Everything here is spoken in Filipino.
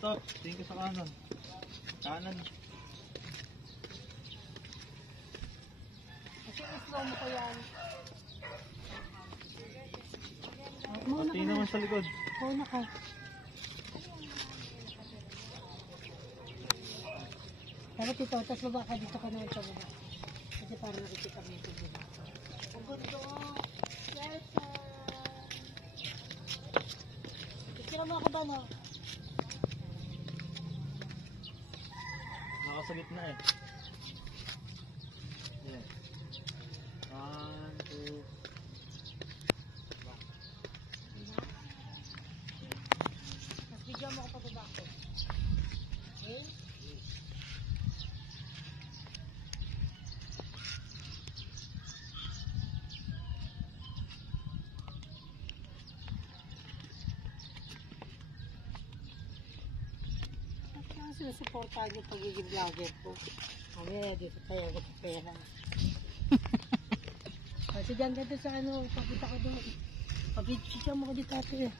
Stop. Tingin ka sa kanan. Kanan. Kasi slow mo ko yan. Tingin naman sa likod. Muna ka. Dapat ito, tapos baba ka dito ka naman sa baba. Kasi parang nakikita mo ito dito. Ang gundo! Yes, Picture mo ako ba, no? Nasa gitna eh. Yan. 1, 2. Mas bigyan mo ako pa baba ko. Okay? Ang sinusuportahan yung pagiging vlogger ko. Kami, dito tayo ako sa pera. Kasi dyan ka doon sa ano, pakita ko doon. Pabidyo mo ko dito ate eh.